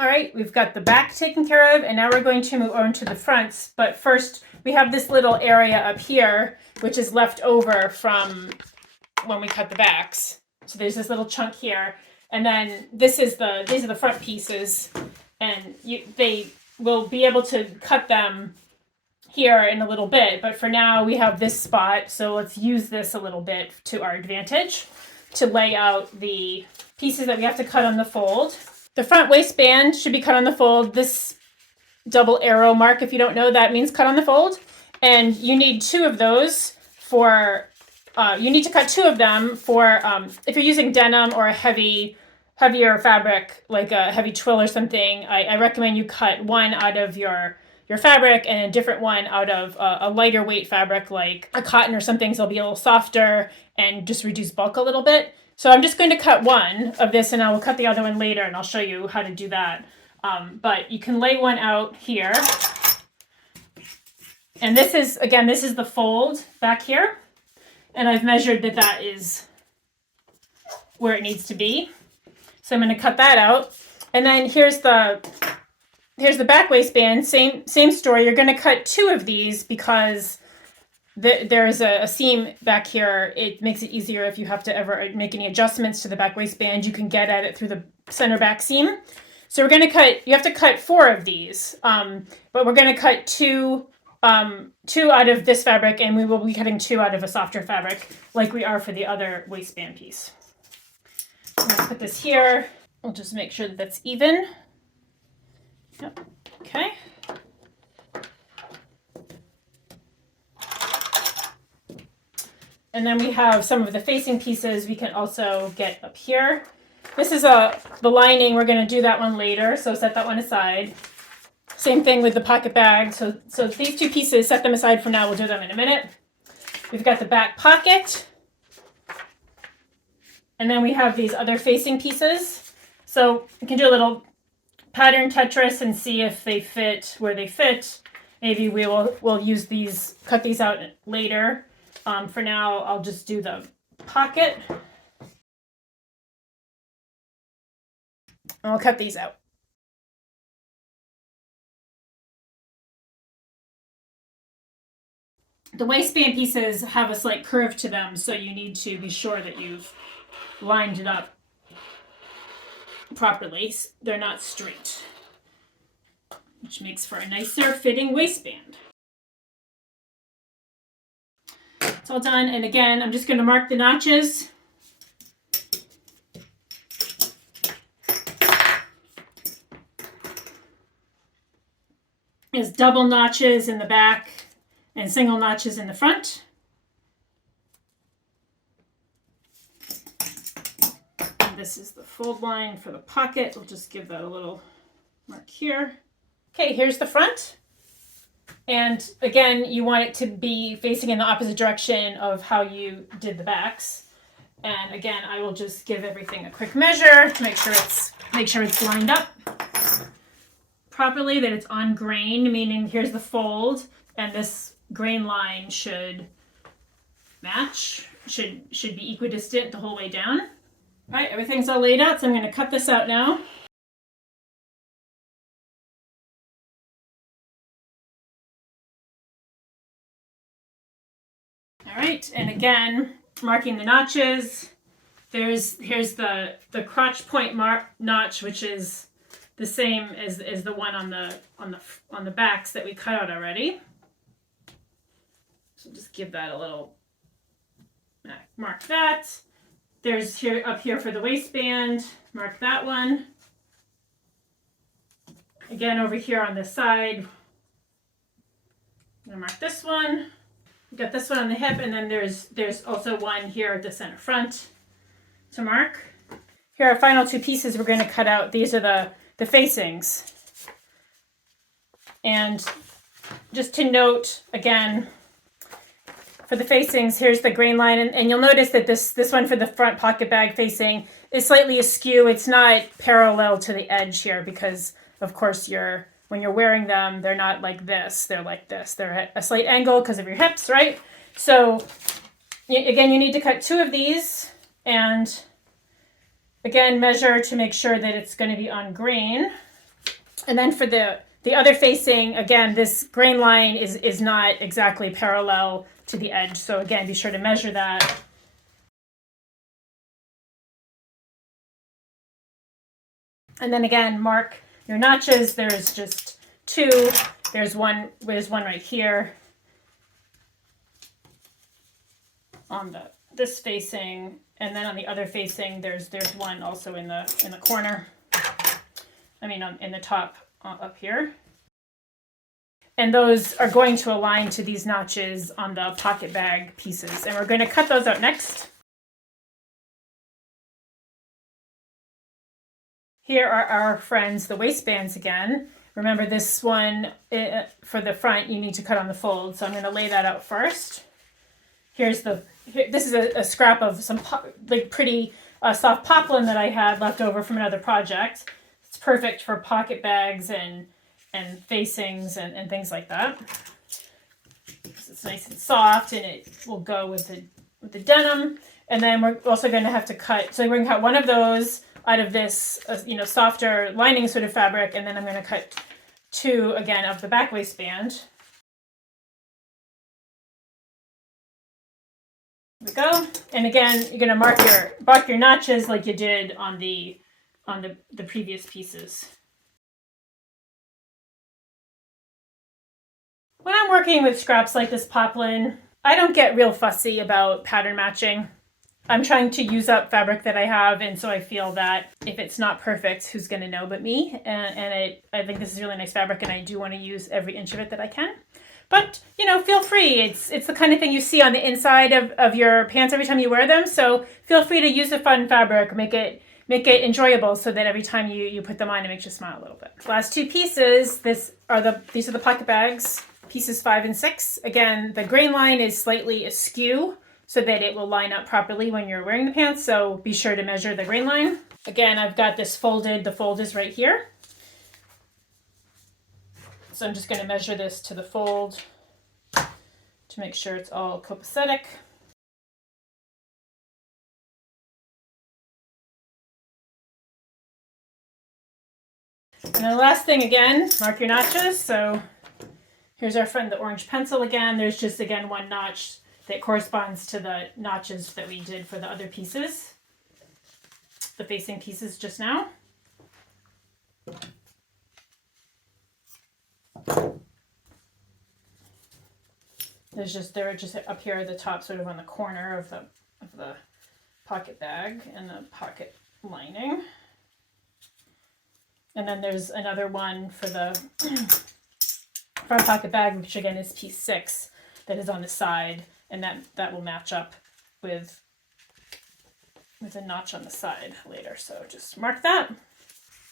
All right, we've got the back taken care of, and now we're going to move on to the fronts. But first, we have this little area up here, which is left over from when we cut the backs. So there's this little chunk here, and then these are the front pieces, and they will be able to cut them here in a little bit. But for now, we have this spot, so let's use this a little bit to our advantage to lay out the pieces that we have to cut on the fold. The front waistband should be cut on the fold. This double arrow mark, if you don't know, that means cut on the fold. And you need two of those for, you need to cut two of them for, if you're using denim or a heavier fabric, like a heavy twill or something, I recommend you cut one out of your fabric and a different one out of a lighter weight fabric like a cotton or something, so it'll be a little softer and just reduce bulk a little bit. So I'm just going to cut one of this, and I will cut the other one later, and I'll show you how to do that. But you can lay one out here. And this is the fold back here. And I've measured that is where it needs to be. So I'm going to cut that out. And then here's the back waistband. Same story. You're going to cut two of these because there's a seam back here. It makes it easier if you have to ever make any adjustments to the back waistband. You can get at it through the center back seam. So you have to cut four of these, but we're going to cut two out of this fabric, and we will be cutting two out of a softer fabric like we are for the other waistband piece. I'm going to put this here. We'll just make sure that that's even. Yep. Okay. And then we have some of the facing pieces we can also get up here. This is the lining. We're going to do that one later, so set that one aside. Same thing with the pocket bag. So these two pieces, set them aside for now. We'll do them in a minute. We've got the back pocket. And then we have these other facing pieces. So you can do a little pattern Tetris and see if they fit where they fit. Maybe we'll use these, cut these out later. For now, I'll just do the pocket. And we'll cut these out. The waistband pieces have a slight curve to them, so you need to be sure that you've lined it up properly. They're not straight, which makes for a nicer fitting waistband. It's all done, and again, I'm just going to mark the notches. There's double notches in the back and single notches in the front. And this is the fold line for the pocket. We'll just give that a little mark here. Okay, here's the front. And again, you want it to be facing in the opposite direction of how you did the backs. And again, I will just give everything a quick measure to make sure it's lined up properly, that it's on grain, meaning here's the fold, and this grain line should match, should be equidistant the whole way down. All right, everything's all laid out, so I'm going to cut this out now. All right, and again, marking the notches. Here's the crotch point notch, which is the same as the one on the backs that we cut out already. So just give that a little mark that. There's up here for the waistband, mark that one. Again, over here on this side, I'm gonna mark this one. We've got this one on the hip, and then there's also one here at the center front to mark. Here are our final two pieces we're going to cut out. These are the facings. And just to note, again, for the facings, here's the grain line, and you'll notice that this one for the front pocket bag facing is slightly askew. It's not parallel to the edge here because, of course, when you're wearing them, they're not like this. They're like this. They're at a slight angle because of your hips, right? So, again, you need to cut two of these, and again, measure to make sure that it's going to be on grain. And then for the other facing, again, this grain line is not exactly parallel to the edge. So again, be sure to measure that. And then again, mark your notches. There's just two. There's one right here on this facing, and then on the other facing, there's one also in the corner. I mean, in the top up here. And those are going to align to these notches on the pocket bag pieces, and we're going to cut those out next. Here are our friends, the waistbands again. Remember this one, for the front, you need to cut on the fold. So I'm going to lay that out first. This is a scrap of some pretty soft poplin that I had left over from another project. It's perfect for pocket bags and facings and things like that. It's nice and soft, and it will go with the denim. And then we're also going to have to cut. So we're going to cut one of those out of this, softer lining sort of fabric, and then I'm going to cut two again of the back waistband. There we go. And again, you're going to mark your notches like you did on the previous pieces. When I'm working with scraps like this poplin, I don't get real fussy about pattern matching. I'm trying to use up fabric that I have, and so I feel that if it's not perfect, who's going to know but me? And I think this is really nice fabric, and I do want to use every inch of it that I can. But, feel free. It's the kind of thing you see on the inside of your pants every time you wear them, so feel free to use a fun fabric, make it enjoyable so that every time you put them on, it makes you smile a little bit. Last two pieces, these are the pocket bags, pieces 5 and 6. Again, the grain line is slightly askew, so that it will line up properly when you're wearing the pants. So be sure to measure the grain line. Again, I've got this folded. The fold is right here. So I'm just going to measure this to the fold to make sure it's all copacetic. And then the last thing, again, mark your notches. So here's our friend, the orange pencil again. There's just, again, one notch that corresponds to the notches that we did for the other pieces, the facing pieces just now. They're just up here at the top, sort of on the corner of the pocket bag and the pocket lining. And then there's another one for the front pocket bag, which again is piece 6, that is on the side. And that will match up with a notch on the side later. So just mark that.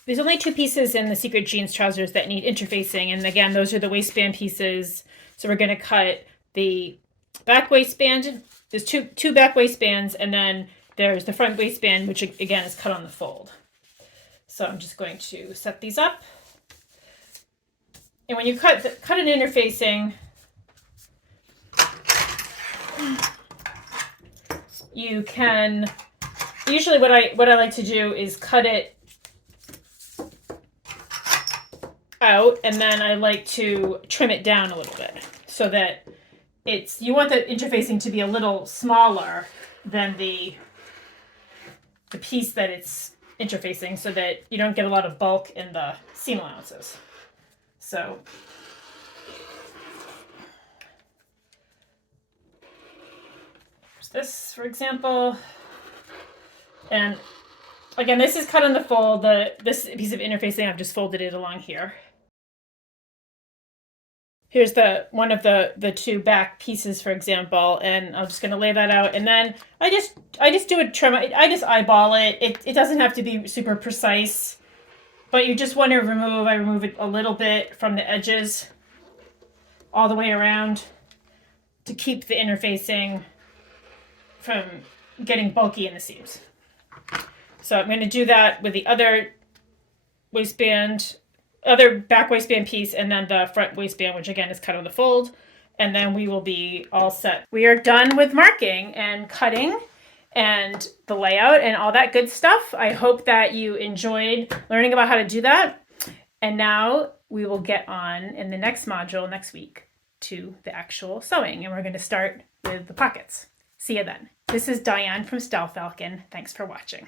There's only 2 pieces in the Secret Jeans trousers that need interfacing. And again, those are the waistband pieces. So we're going to cut the back waistband. There's two back waistbands, and then there's the front waistband, which again is cut on the fold. So I'm just going to set these up. And when you cut an interfacing, you can, usually what I like to do is cut it out, and then I like to trim it down a little bit so that you want the interfacing to be a little smaller than the piece that it's interfacing, so that you don't get a lot of bulk in the seam allowances. So this, for example, and again, this is cut on the fold. This piece of interfacing, I've just folded it along here. Here's one of the 2 back pieces, for example, and I'm just going to lay that out, and then I just do a trim. I just eyeball it. It doesn't have to be super precise, but you just want to I remove it a little bit from the edges all the way around to keep the interfacing from getting bulky in the seams. So I'm going to do that with the other back waistband piece, and then the front waistband, which again is cut on the fold, and then we will be all set. We are done with marking and cutting and the layout and all that good stuff. I hope that you enjoyed learning about how to do that. And now we will get on in the next module next week to the actual sewing, and we're going to start with the pockets. See you then. This is Diane from Falcon. Thanks for watching.